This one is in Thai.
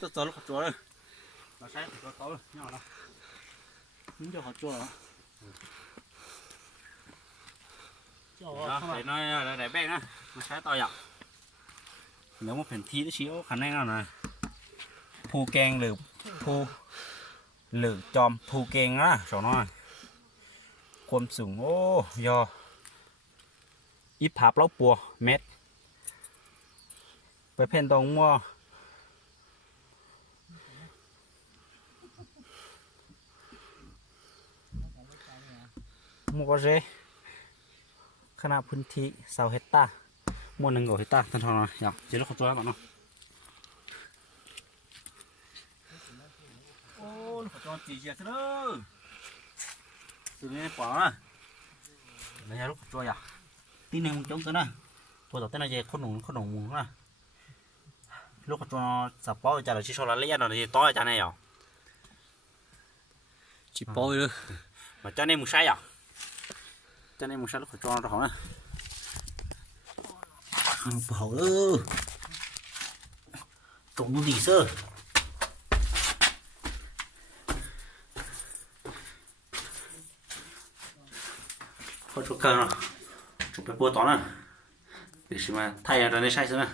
cái tao giờ nó chua rồi nó sai chua to rồi nhỏ đó những cho họ chua đó để nó để bé nữa nó sai to vậy nếu một phần thi nó xíu khả năng nào nè phu keng lử chòm phu keng á rồi nóความสูงโอ้ยออีผาเปล่าปัวเม็ดไปเพ่นตรงมั่วมัวก็เจขนาดพื้นที่เสาเฮตตามัวหนึ่งกับเฮตตาทันทอนอยากเจอลูกตัวแล้วบ้างเนาะโอ้ลูกตัวจีเจียซะเลยตัวนี้ปล่อยนะแล้วลูกตัวอยากที่หนึ่งจงตัวนะตัวต่อเต้นอะไรขนมมุงนะลูกตัวสับปอยจะเราชี้ชอลเลียนเราจะต้อยจะไหนอ่ะชี้ปอยเลยmà cho nên một sai à cho nên một sai lúc phải cho nó hỏng nè hỏng ư trộn gì sơ thôi cho cờ nó chụp cái búa tón nè để xem mà thay ra đây sai sơ nè